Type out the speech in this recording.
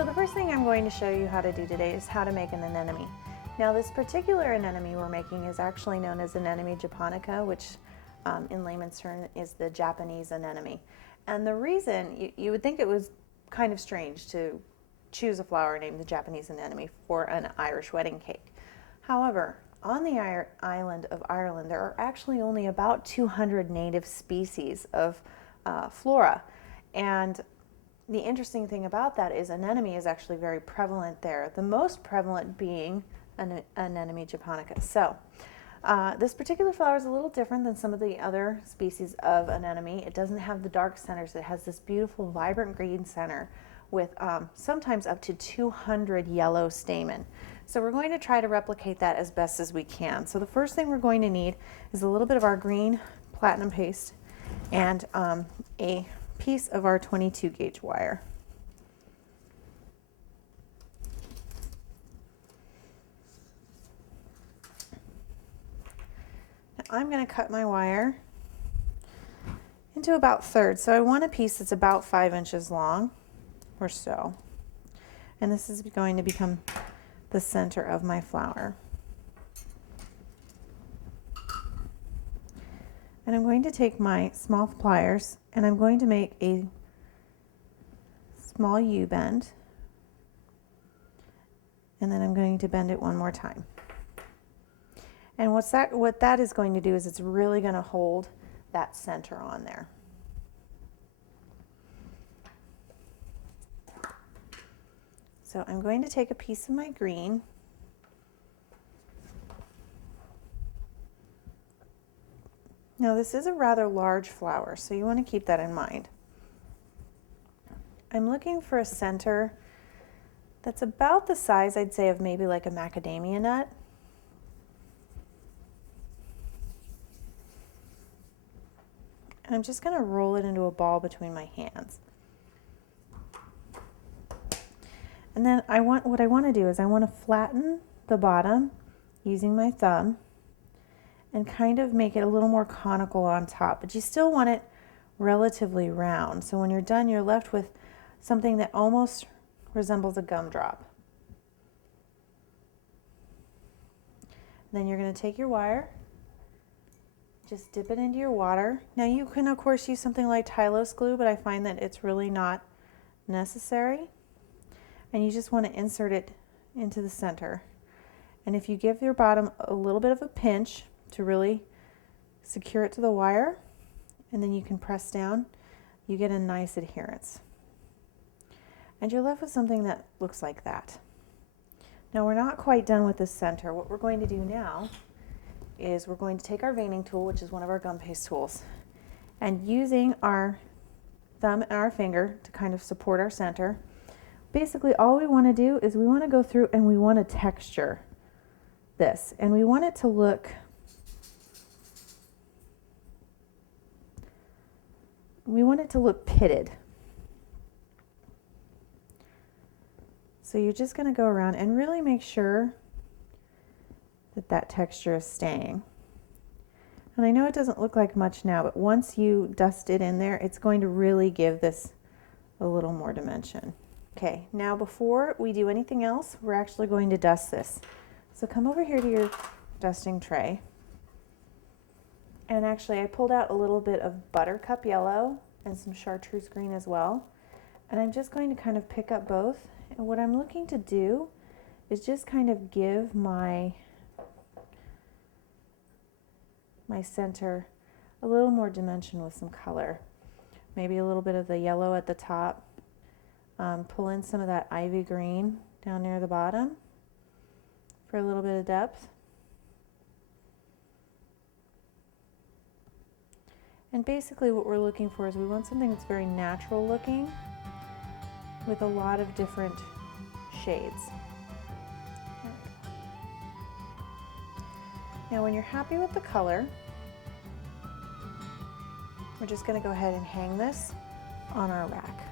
So the first thing I'm going to show you how to do today is how to make an anemone. Now this particular anemone we're making is actually known as Anemone Japonica, which in layman's term is the Japanese anemone. And the reason, you would think it was kind of strange to choose a flower named the Japanese anemone for an Irish wedding cake. However, on the island of Ireland, there are actually only about 200 native species of flora. And the interesting thing about that is anemone is actually very prevalent there, the most prevalent being Anemone Japonica. So this particular flower is a little different than some of the other species of anemone. It doesn't have the dark centers. It has this beautiful vibrant green center with sometimes up to 200 yellow stamen. So we're going to try to replicate that as best as we can. So the first thing we're going to need is a little bit of our green platinum paste and a piece of our 22 gauge wire. Now I'm going to cut my wire into about thirds. So I want a piece that's about 5 inches long or so. And this is going to become the center of my flower. And I'm going to take my small pliers and I'm going to make a small U-bend, and then I'm going to bend it one more time. And what that is going to do is it's really going to hold that center on there. So I'm going to take a piece of my green Now this is a rather large flower, so you want to keep that in mind. I'm looking for a center that's about the size, I'd say, of maybe like a macadamia nut. And I'm just going to roll it into a ball between my hands. And then what I want to do is I want to flatten the bottom using my thumb and kind of make it a little more conical on top, but you still want it relatively round. So when you're done, you're left with something that almost resembles a gumdrop. Then you're going to take your wire, just dip it into your water. Now you can of course use something like Tylose glue, but I find that it's really not necessary. And you just want to insert it into the center. And if you give your bottom a little bit of a pinch to really secure it to the wire, and then you can press down, you get a nice adherence. And you're left with something that looks like that. Now we're not quite done with the center. What we're going to do now is we're going to take our veining tool, which is one of our Gumpaste tools, and using our thumb and our finger to kind of support our center, basically all we want to do is we want to go through and we want to texture this, and we want it to look pitted. So you're just going to go around and really make sure that that texture is staying. And I know it doesn't look like much now, but once you dust it in there, it's going to really give this a little more dimension. Okay, now before we do anything else, we're actually going to dust this. So come over here to your dusting tray. And actually I pulled out a little bit of Buttercup yellow and some chartreuse green as well. And I'm just going to kind of pick up both. And what I'm looking to do is just kind of give my center a little more dimension with some color. Maybe a little bit of the yellow at the top. Pull in some of that ivy green down near the bottom for a little bit of depth. And basically what we're looking for is we want something that's very natural looking with a lot of different shades. Now when you're happy with the color, we're just going to go ahead and hang this on our rack.